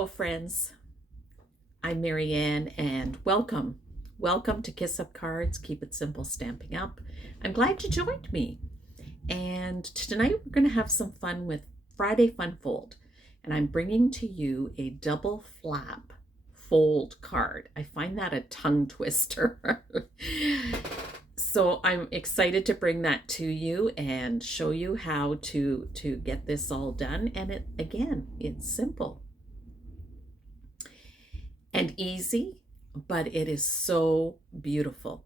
Hello friends, I'm Marianne and welcome. Welcome to Kiss Up Cards, Keep It Simple Stamping Up. I'm glad you joined me. And tonight we're going to have some fun with Friday Fun Fold. And I'm bringing to you a double flap fold card. I find that a tongue twister. So I'm excited to bring that to you and show you how to get this all done. And it's simple and easy, but it is so beautiful.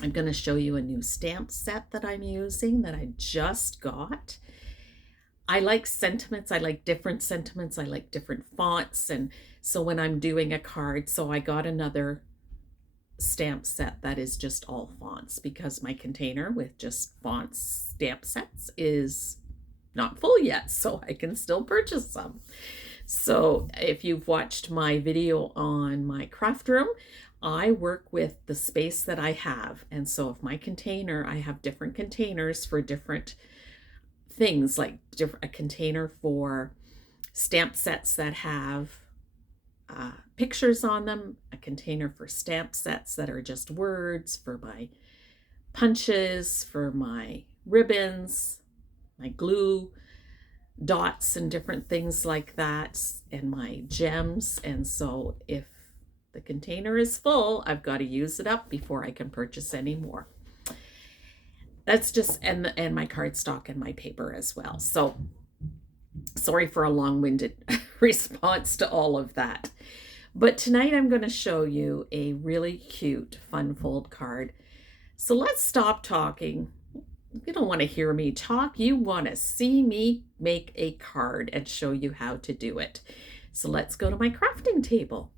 I'm going to show you a new stamp set that I'm using that I just got. I like sentiments. I like different sentiments. I like different fonts. And so when I'm doing a card, so I got another stamp set that is just all fonts because my container with just fonts stamp sets is not full yet, so I can still purchase some. So if you've watched my video on my craft room, I work with the space that I have. And so if my container, I have different containers for different things, like a container for stamp sets that have pictures on them, a container for stamp sets that are just words, for my punches, for my ribbons, my glue, dots and different things like that, and my gems. And so if the container is full, I've got to use it up before I can purchase any more. That's just, and my cardstock and my paper as well. So sorry for a long-winded response to all of that. But tonight I'm going to show you a really cute fun fold card. So let's stop talking. You don't want to hear me talk. You want to see me make a card and show you how to do it. So let's go to my crafting table.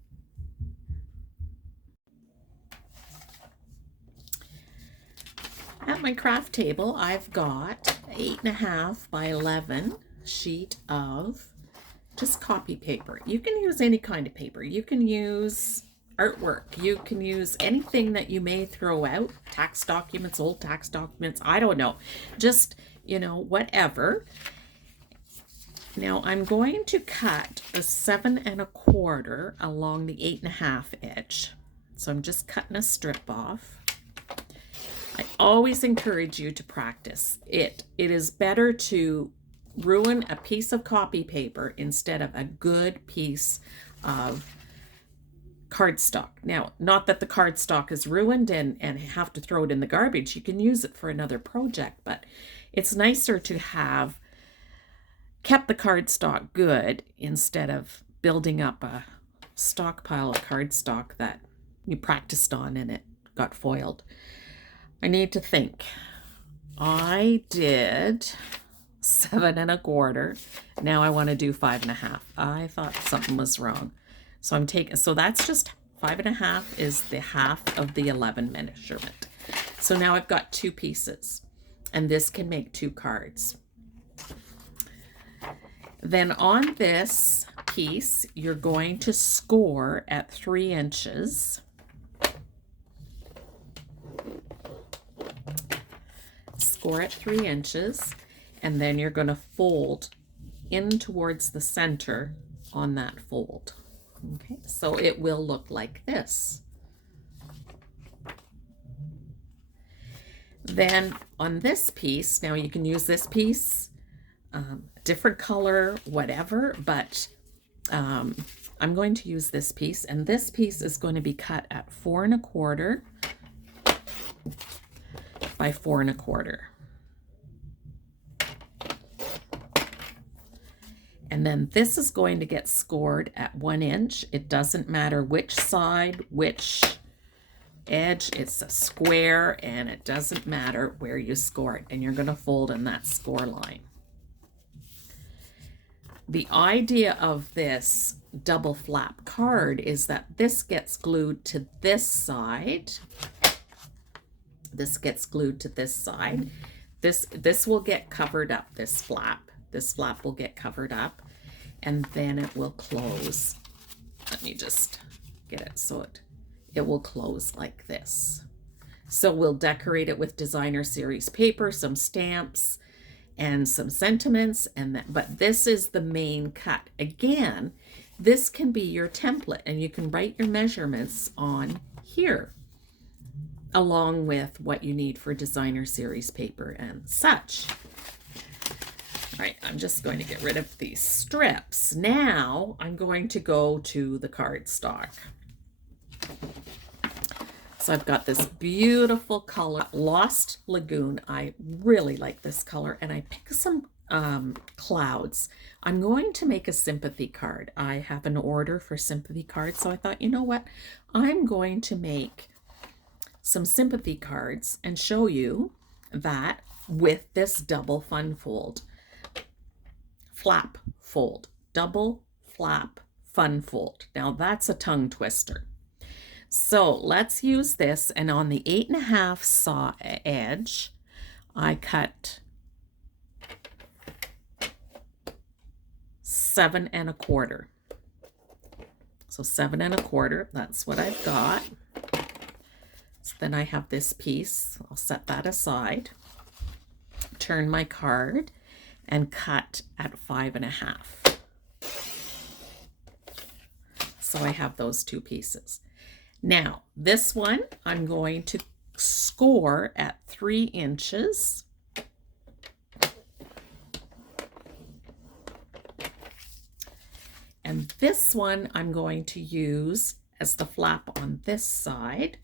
At my craft table, I've got 8.5 by 11 sheet of just copy paper. You can use any kind of paper. You can use artwork. You can use anything that you may throw out, tax documents, old tax documents, I don't know, just, whatever. Now I'm going to cut a 7 1/4 along the 8.5 edge. So I'm just cutting a strip off. I always encourage you to practice it. It is better to ruin a piece of copy paper instead of a good piece of cardstock. Now, not that the cardstock is ruined and have to throw it in the garbage. You can use it for another project, but it's nicer to have kept the cardstock good instead of building up a stockpile of cardstock that you practiced on and it got foiled. I need to think. I did 7 1/4. Now I want to do 5.5. I thought something was wrong. So I'm taking, so that's just 5.5 is the half of the 11 measurement. So now I've got 2 pieces and this can make 2 cards. Then on this piece, you're going to score at 3 inches. Score at 3 inches, and then you're going to fold in towards the center on that fold. Okay, so it will look like this. Then on this piece, now you can use this piece, different color, whatever, but I'm going to use this piece, and this piece is going to be cut at 4 1/4 by 4 1/4. And then this is going to get scored at 1 inch. It doesn't matter which side, which edge, it's a square, and it doesn't matter where you score it. And you're going to fold in that score line. The idea of this double flap card is that this gets glued to this side. This gets glued to this side. This will get covered up, this flap. This flap will get covered up and then it will close. Let me just get it so it will close like this. So we'll decorate it with designer series paper, some stamps, and some sentiments, but this is the main cut. Again, this can be your template, and you can write your measurements on here, along with what you need for designer series paper and such. All right, I'm just going to get rid of these strips. Now I'm going to go to the cardstock. So I've got this beautiful color, Lost Lagoon. I really like this color, and I picked some clouds. I'm going to make a sympathy card. I have an order for sympathy cards, so I thought, you know what? I'm going to make some sympathy cards and show you that with this double fun fold. Flap fold, double flap fun fold. Now that's a tongue twister. So let's use this, and on the 8.5 saw edge, I cut 7 1/4. So 7 1/4, that's what I've got. So then I have this piece, I'll set that aside, turn my card, and cut at 5 1/2. So I have those two pieces. Now, this one I'm going to score at 3 inches. And this one I'm going to use as the flap on this side.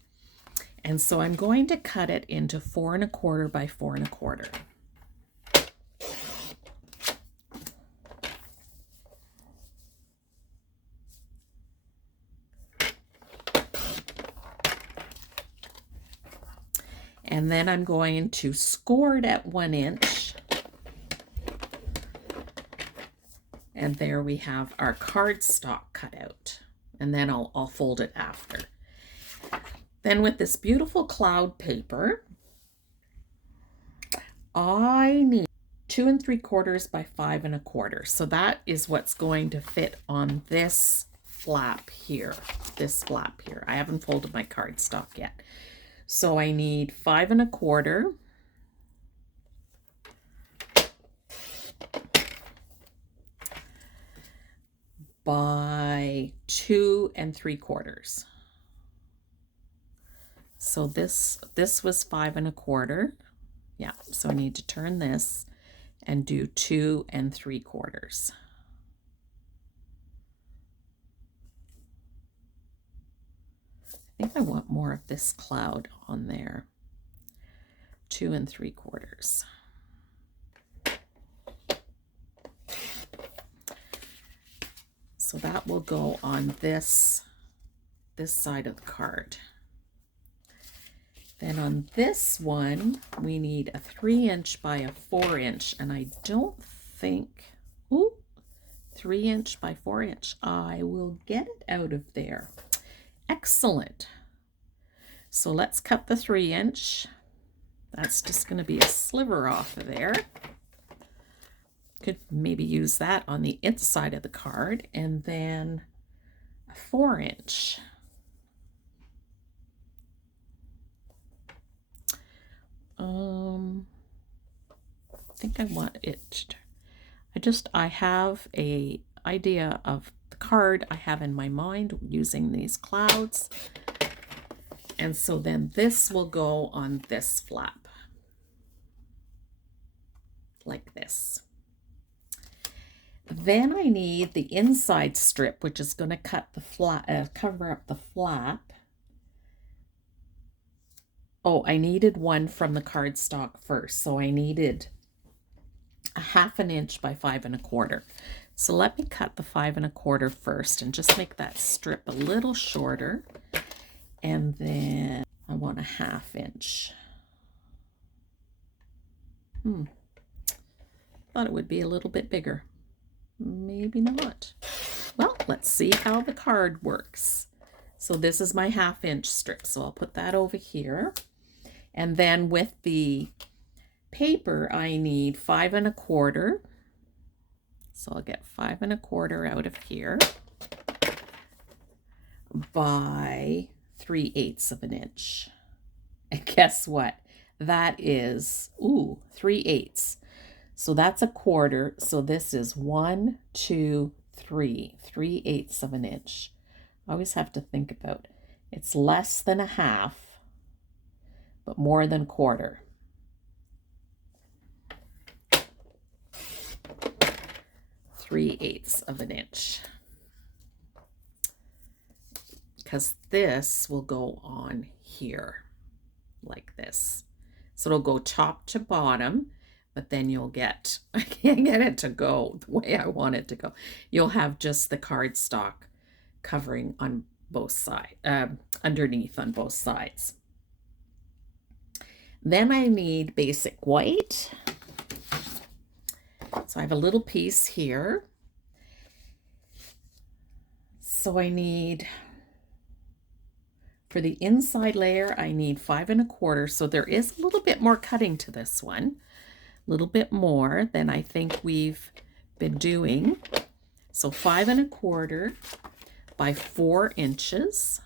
And so I'm going to cut it into 4 1/4 by 4 1/4. And then I'm going to score it at 1 inch. And there we have our cardstock cut out. And then I'll fold it after. Then with this beautiful cloud paper, I need 2 3/4 by 5 1/4. So that is what's going to fit on this flap here. This flap here. I haven't folded my cardstock yet. So I need 5 1/4 by 2 3/4. So this was 5 1/4. Yeah, so I need to turn this and do 2 3/4. I think I want more of this cloud on there. 2 3/4. So that will go on this side of the card. Then on this one, we need a 3 inch by a 4 inch, and I don't think, 3 inch by 4 inch. I will get it out of there. Excellent. So let's cut the 3 inch. That's just going to be a sliver off of there. Could maybe use that on the inside of the card, and then a 4 inch. I think I want it. I have a idea of the card I have in my mind using these clouds. And so then this will go on this flap. Like this. Then I need the inside strip, which is going to cut the cover up the flap. Oh, I needed one from the cardstock first, so I needed a 1/2 inch by 5 1/4. So let me cut the 5 1/4 first and just make that strip a little shorter. And then I want a 1/2 inch. Thought it would be a little bit bigger. Maybe not. Well, let's see how the card works. So this is my 1/2 inch strip. So I'll put that over here. And then with the paper, I need 5 1/4. So I'll get 5 1/4 out of here by 3/8 of an inch. And guess what? That is, 3/8. So that's a quarter. So this is 1, 2, 3/8 of an inch. I always have to think about it's less than a half, but more than quarter. 3/8 of an inch. Because this will go on here like this. So it'll go top to bottom, but then you'll get, I can't get it to go the way I want it to go. You'll have just the cardstock covering on both sides, underneath on both sides. Then I need basic white. So I have a little piece here. So I need, for the inside layer, I need 5 1/4. So there is a little bit more cutting to this one, a little bit more than I think we've been doing. So 5 1/4 by 4 inches.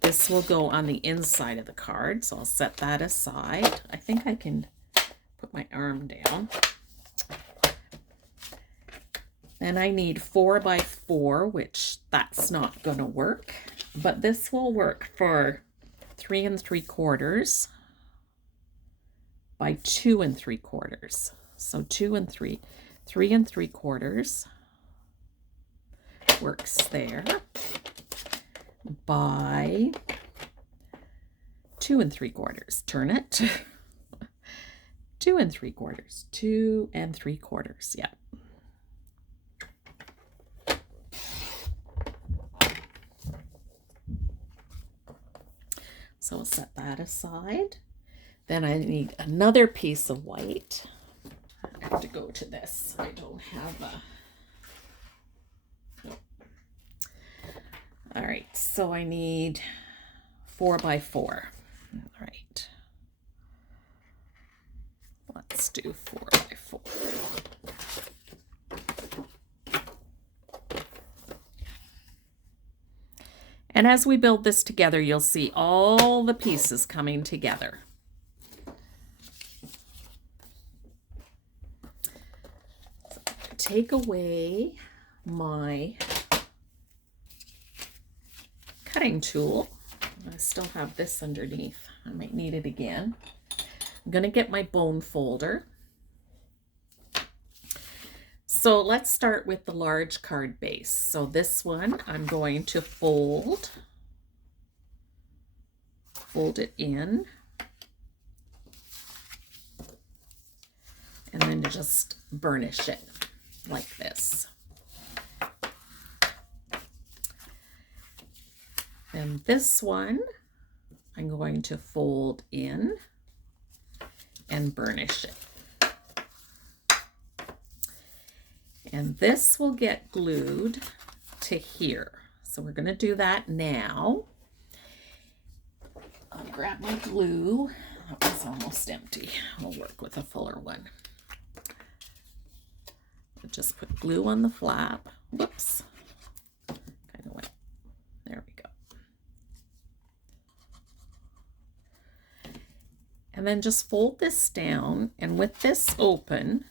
This will go on the inside of the card, so I'll set that aside. I think I can put my arm down. Then I need 4 by 4, which that's not going to work, but this will work for 3 3/4 by 2 3/4. So 2 and 3, 3 3/4 works there by 2 3/4. Turn it. 2 3/4. 2 3/4. Yeah. So I'll set that aside. Then I need another piece of white. I have to go to this. I don't have a... Nope. All right, so I need 4 by 4. All right. Let's do 4 by 4. And as we build this together, you'll see all the pieces coming together. So take away my cutting tool. I still have this underneath. I might need it again. I'm going to get my bone folder. So let's start with the large card base. So this one I'm going to fold it in, and then just burnish it like this. And this one I'm going to fold in and burnish it. And this will get glued to here. So we're going to do that now. I'll grab my glue. That was almost empty. I'll work with a fuller one. I'll just put glue on the flap. Whoops. Kind of went. There we go. And then just fold this down, and with this open,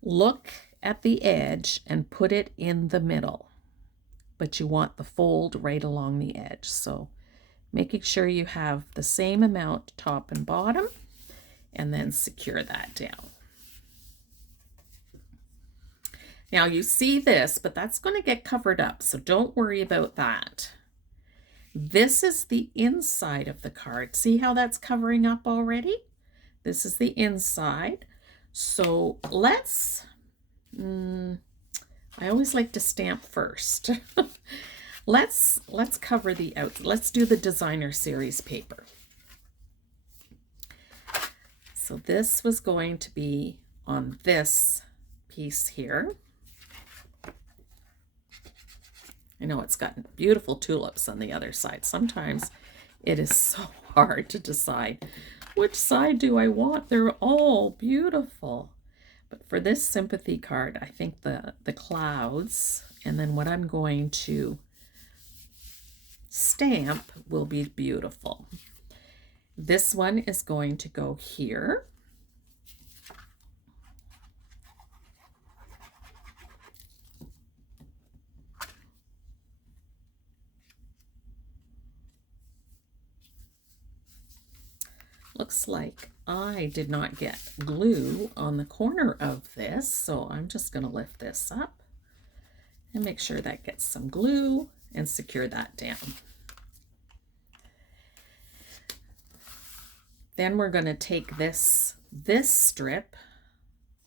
look at the edge and put it in the middle, but you want the fold right along the edge. So making sure you have the same amount top and bottom, and then secure that down. Now you see this, but that's going to get covered up, so don't worry about that. This is the inside of the card. See how that's covering up already? This is the inside. So let's I always like to stamp first. Let's cover the out. Let's do the designer series paper. So this was going to be on this piece here. I know it's got beautiful tulips on the other side. Sometimes it is so hard to decide which side do I want. They're all beautiful. But for this sympathy card, I think the clouds and then what I'm going to stamp will be beautiful. This one is going to go here. Looks like I did not get glue on the corner of this, so I'm just going to lift this up and make sure that gets some glue and secure that down. Then we're going to take this strip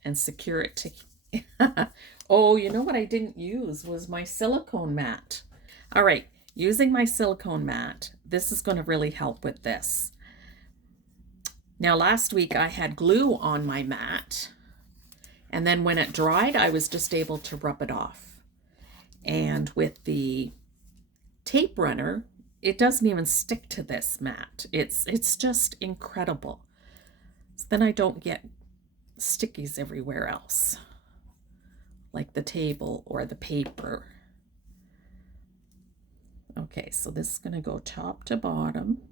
and secure it to... Oh, you know what I didn't use was my silicone mat. All right, using my silicone mat, this is going to really help with this. Now, last week I had glue on my mat, and then when it dried, I was just able to rub it off. And with the tape runner, it doesn't even stick to this mat. It's just incredible. So then I don't get stickies everywhere else, like the table or the paper. Okay, so this is going to go top to bottom.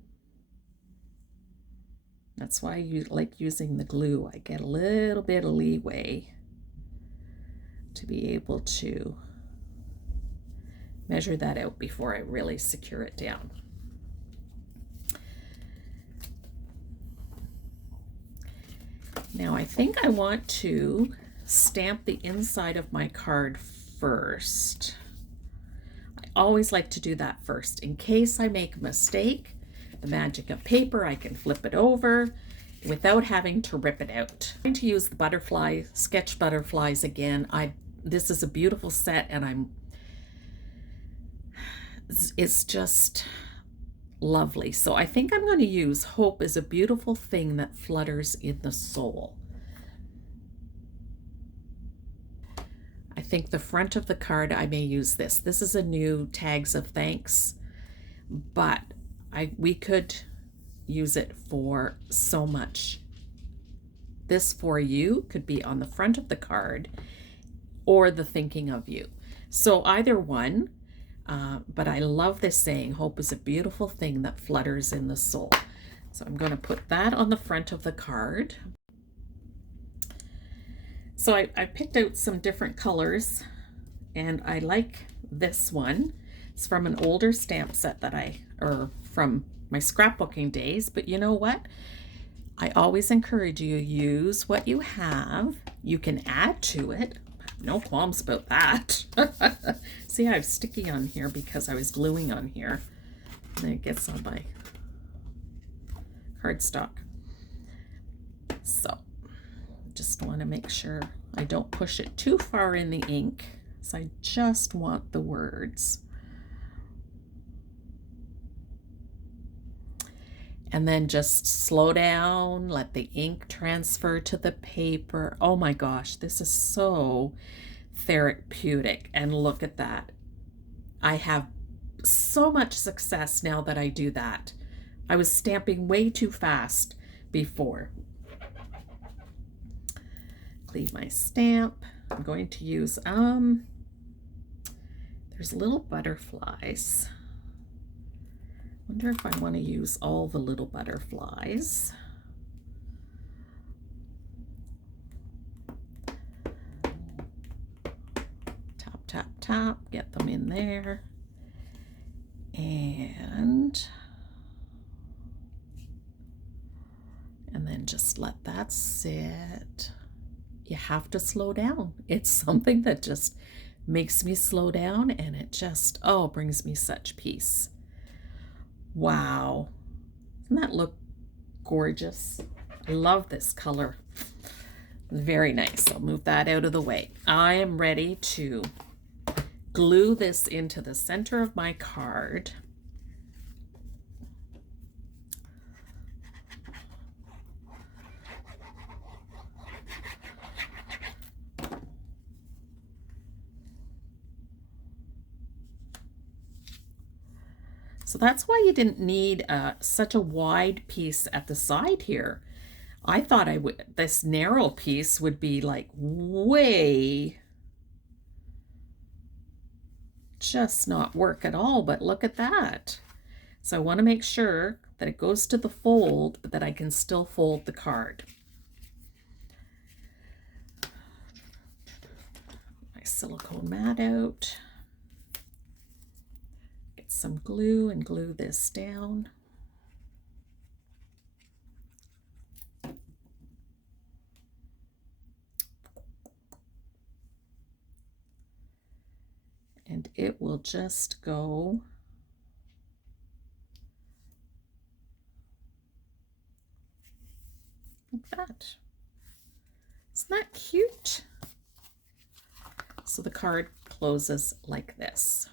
That's why I like using the glue. I get a little bit of leeway to be able to measure that out before I really secure it down. Now I think I want to stamp the inside of my card first. I always like to do that first in case I make a mistake. The magic of paper, I can flip it over without having to rip it out. I'm going to use the butterfly, sketch butterflies again. This is a beautiful set, and it's just lovely. So I think I'm going to use Hope is a Beautiful Thing That Flutters in the Soul. I think the front of the card, I may use this. This is a new Tags of Thanks, but we could use it for so much. This For You could be on the front of the card or the Thinking of You. So either one, but I love this saying, hope is a beautiful thing that flutters in the soul. So I'm going to put that on the front of the card. So I picked out some different colors, and I like this one. It's from an older stamp set from my scrapbooking days, but you know what? I always encourage you to use what you have. You can add to it. No qualms about that. See, I have sticky on here because I was gluing on here. And then it gets on my cardstock. So, just want to make sure I don't push it too far in the ink. So I just want the words. And then just slow down, let the ink transfer to the paper. Oh my gosh, this is so therapeutic. And look at that. I have so much success now that I do that. I was stamping way too fast before. Leave my stamp. I'm going to use, there's little butterflies. Wonder if I want to use all the little butterflies. Tap, tap, tap, get them in there. And then just let that sit. You have to slow down. It's something that just makes me slow down, and it just, oh, brings me such peace. Wow, doesn't that look gorgeous? I love this color. Very nice. I'll move that out of the way. I am ready to glue this into the center of my card. So that's why you didn't need such a wide piece at the side here. I thought this narrow piece would be like way, just not work at all, but look at that. So I want to make sure that it goes to the fold, but that I can still fold the card. My silicone mat out. Some glue and glue this down. And it will just go like that. Isn't that cute? So the card closes like this.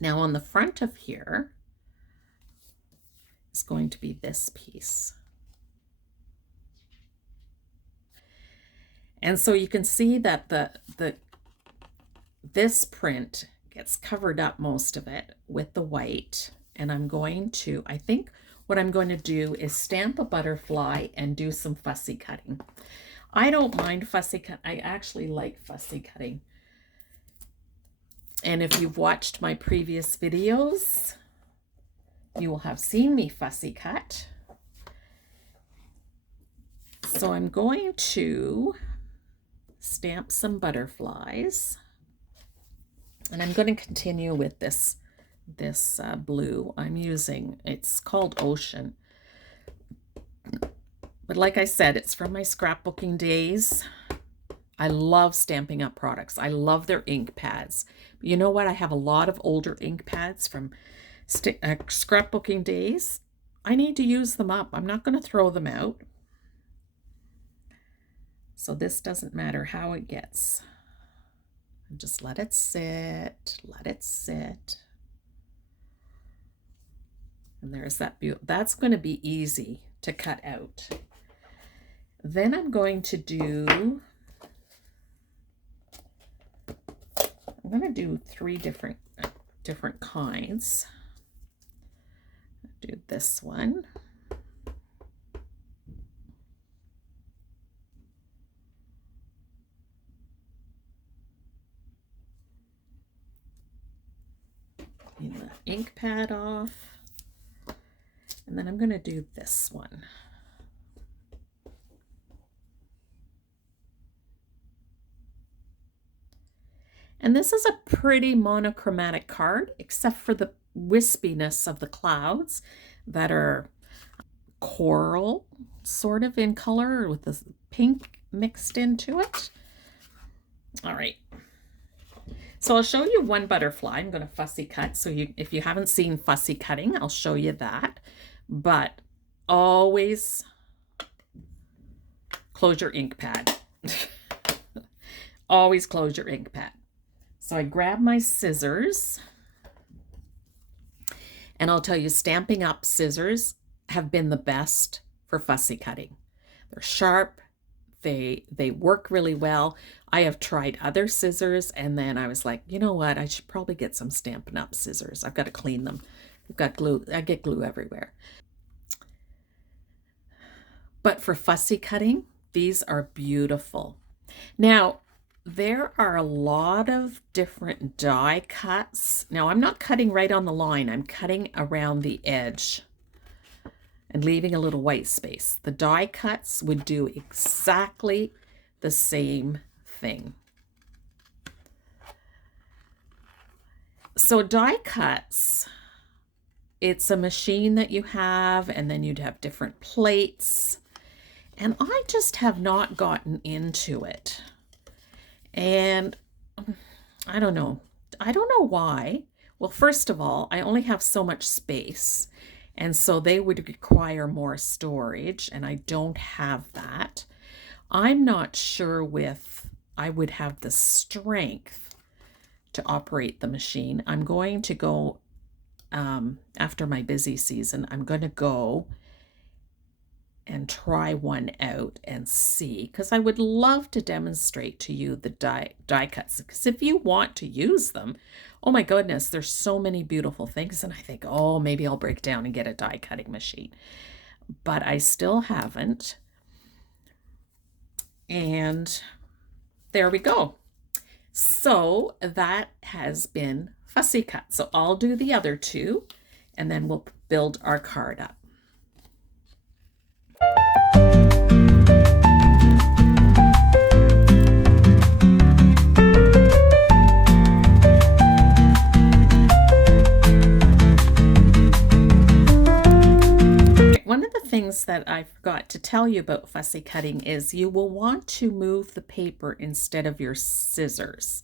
Now on the front of here is going to be this piece. And so you can see that this print gets covered up, most of it, with the white. And I'm going to, I think what I'm going to do is stamp a butterfly and do some fussy cutting. I don't mind fussy cut. I actually like fussy cutting. And if you've watched my previous videos, you will have seen me fussy cut. So I'm going to stamp some butterflies. And I'm going to continue with this blue I'm using. It's called Ocean. But like I said, it's from my scrapbooking days. I love Stampin' Up! Products. I love their ink pads. But you know what? I have a lot of older ink pads from scrapbooking days. I need to use them up. I'm not going to throw them out. So this doesn't matter how it gets. Just let it sit, let it sit. And there's that beauty. That's going to be easy to cut out. Then I'm going to do, three different kinds. Do this one. Clean the ink pad off. And then I'm going to do this one. And this is a pretty monochromatic card, except for the wispiness of the clouds that are coral sort of in color with this pink mixed into it. All right. So I'll show you one butterfly. I'm going to fussy cut. So if you haven't seen fussy cutting, I'll show you that. But always close your ink pad. Always close your ink pad. So I grab my scissors, and I'll tell you, Stampin' Up! Scissors have been the best for fussy cutting. They're sharp. They work really well. I have tried other scissors, and then I was like, you know what? I should probably get some Stampin' Up! Scissors. I've got to clean them. I've got glue. I get glue everywhere. But for fussy cutting, these are beautiful. Now, there are a lot of different die cuts. Now, I'm not cutting right on the line. I'm cutting around the edge and leaving a little white space. The die cuts would do exactly the same thing. So die cuts, it's a machine that you have, and then you'd have different plates. And I just have not gotten into it. And I don't know. I don't know why. Well, first of all, I only have so much space. And so they would require more storage, and I don't have that. I'm not sure I would have the strength to operate the machine. I'm going to go, after my busy season, I'm going to go and try one out and see, because I would love to demonstrate to you the die cuts, because if you want to use them, oh my goodness, there's so many beautiful things. And I think, oh, maybe I'll break down and get a die cutting machine, but I still haven't. And there we go. So that has been fussy cut. So I'll do the other two, and then we'll build our card up. One of the things that I forgot to tell you about fussy cutting is you will want to move the paper instead of your scissors.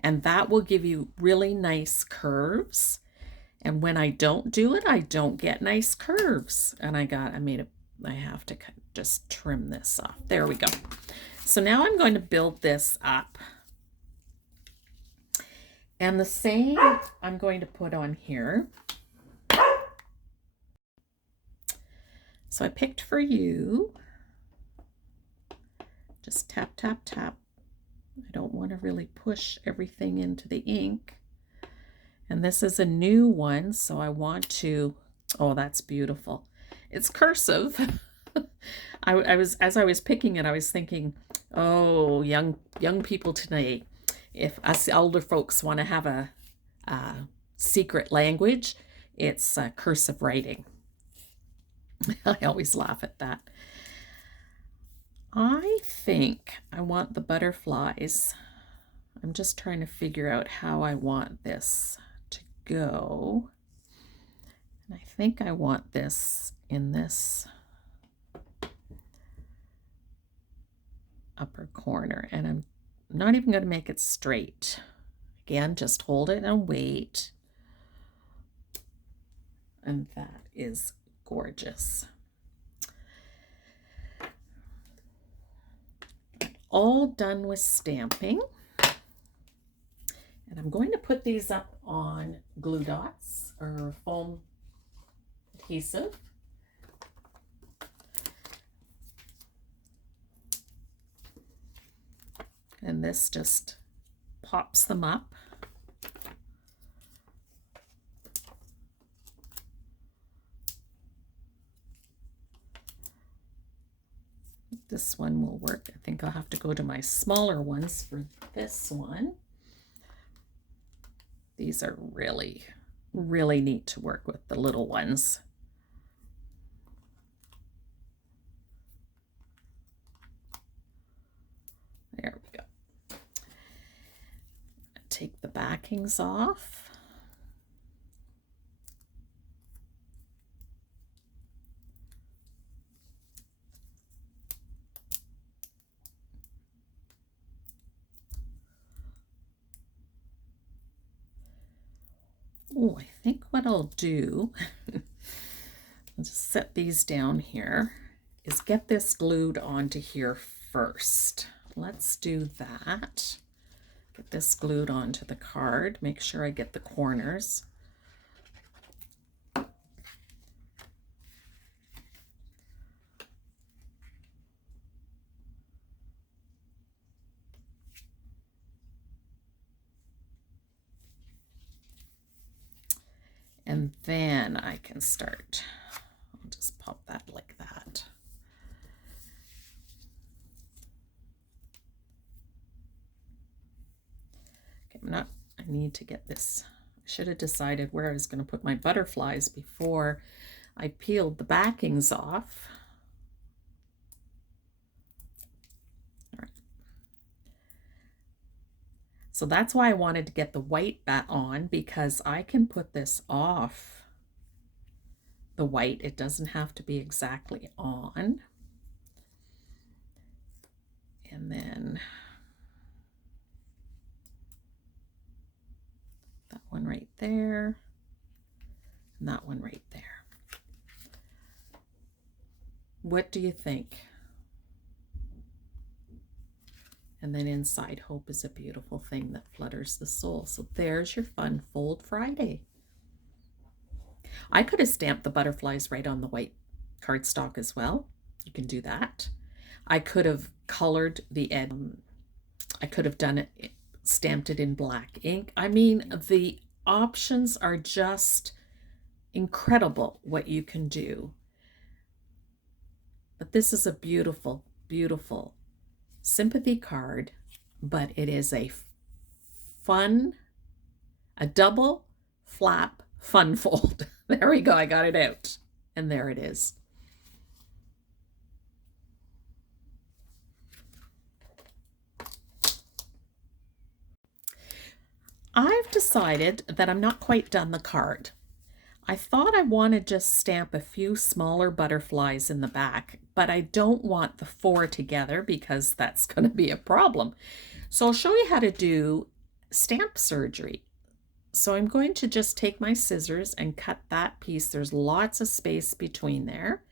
And that will give you really nice curves. And when I don't do it, I don't get nice curves. And I have to just trim this off. There we go. So now I'm going to build this up. And the same I'm going to put on here. So I picked for you. Just tap, tap, tap. I don't want to really push everything into the ink. And this is a new one, so I want to, oh, that's beautiful. It's cursive. As I was picking it, I was thinking, oh, young people today, if us older folks want to have a secret language, it's cursive writing. I always laugh at that. I think I want the butterflies. I'm just trying to figure out how I want this to go. And I think I want this in this upper corner. And I'm not even going to make it straight. Again, just hold it and wait. And that is gorgeous. All done with stamping. And I'm going to put these up on glue dots or foam adhesive. And this just pops them up. This one will work. I think I'll have to go to my smaller ones for this one. These are really, really neat to work with, the little ones. There we go. Take the backings off. Oh, I think what I'll do, I'll just set these down here, is get this glued onto here first. Let's do that. Get this glued onto the card. Make sure I get the corners. And then I can start. I'll just pop that like that. Okay, I need to get this. I should have decided where I was going to put my butterflies before I peeled the backings off. All right. So that's why I wanted to get the white bat on, because I can put this off the white. It doesn't have to be exactly on. And then that one right there, and that one right there. What do you think? And then inside, hope is a beautiful thing that flutters the soul. So there's your fun Fold Friday. I could have stamped the butterflies right on the white cardstock as well. You can do that. I could have colored the edge. I could have done it, stamped it in black ink. I mean, the options are just incredible what you can do. But this is a beautiful, beautiful sympathy card, but it is a double flap fun fold. There we go. I got it out. And there it is. I've decided that I'm not quite done the card. I thought I want to just stamp a few smaller butterflies in the back, but I don't want the 4 together because that's going to be a problem. So I'll show you how to do stamp surgery. So I'm going to just take my scissors and cut that piece. There's lots of space between there.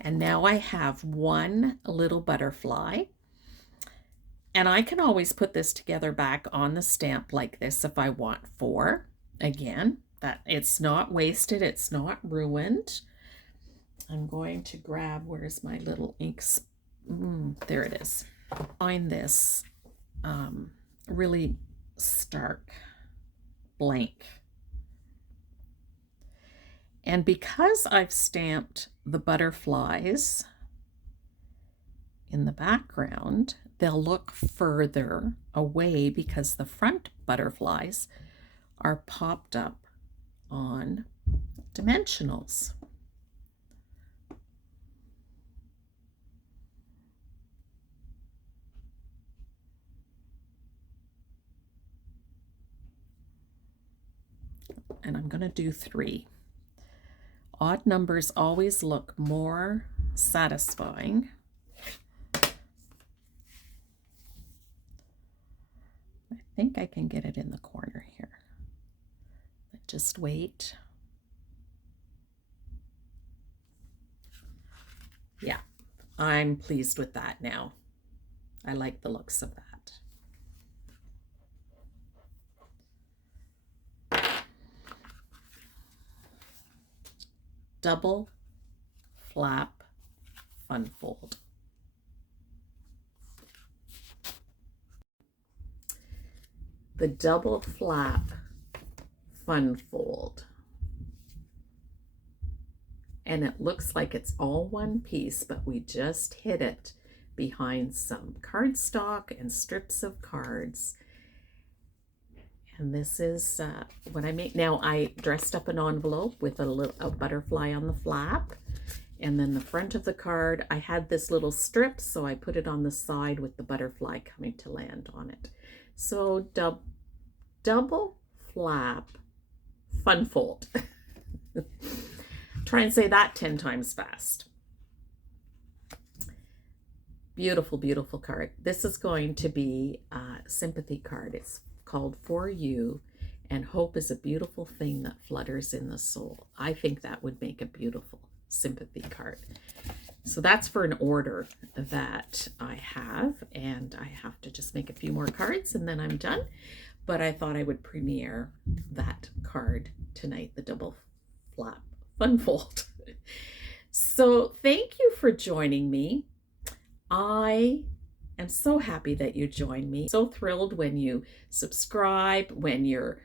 And now I have one little butterfly. And I can always put this together back on the stamp like this if I want 4. Again, that it's not wasted, it's not ruined. I'm going to grab, where's my little ink? There it is. Find this really stark blank. And because I've stamped the butterflies in the background, they'll look further away because the front butterflies are popped up on dimensionals. And I'm going to do 3. Odd numbers always look more satisfying. I think I can get it in the corner here. Just wait. Yeah, I'm pleased with that now. I like the looks of that. Double flap fun fold. The double flap fun fold. And it looks like it's all one piece, but we just hid it behind some cardstock and strips of cards. And this is what I made. Now I dressed up an envelope with a butterfly on the flap. And then the front of the card, I had this little strip, so I put it on the side with the butterfly coming to land on it. So double flap fun fold. Try and say that 10 times fast. Beautiful, beautiful card. This is going to be a sympathy card. It's called For You, and hope is a beautiful thing that flutters in the soul. I think that would make a beautiful sympathy card. So that's for an order that I have, and I have to just make a few more cards and then I'm done. But I thought I would premiere that card tonight, the double flap fun fold. So thank you for joining me. I am so happy that you joined me. So thrilled when you subscribe, when you're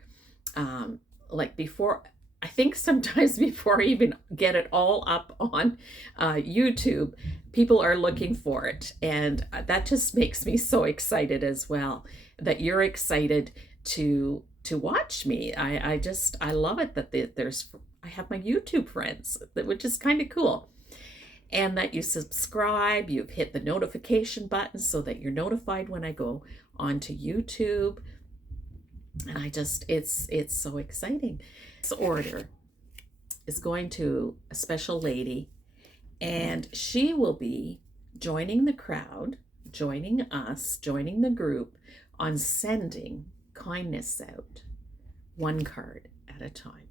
like before, I think sometimes before I even get it all up on YouTube, people are looking for it. And that just makes me so excited as well, that you're excited to watch me. I love it that I have my YouTube friends, which is kind of cool. And that you subscribe, you've hit the notification button so that you're notified when I go onto YouTube. And it's so exciting. This order is going to a special lady, and she will be joining the crowd, joining us, joining the group on sending kindness out, one card at a time.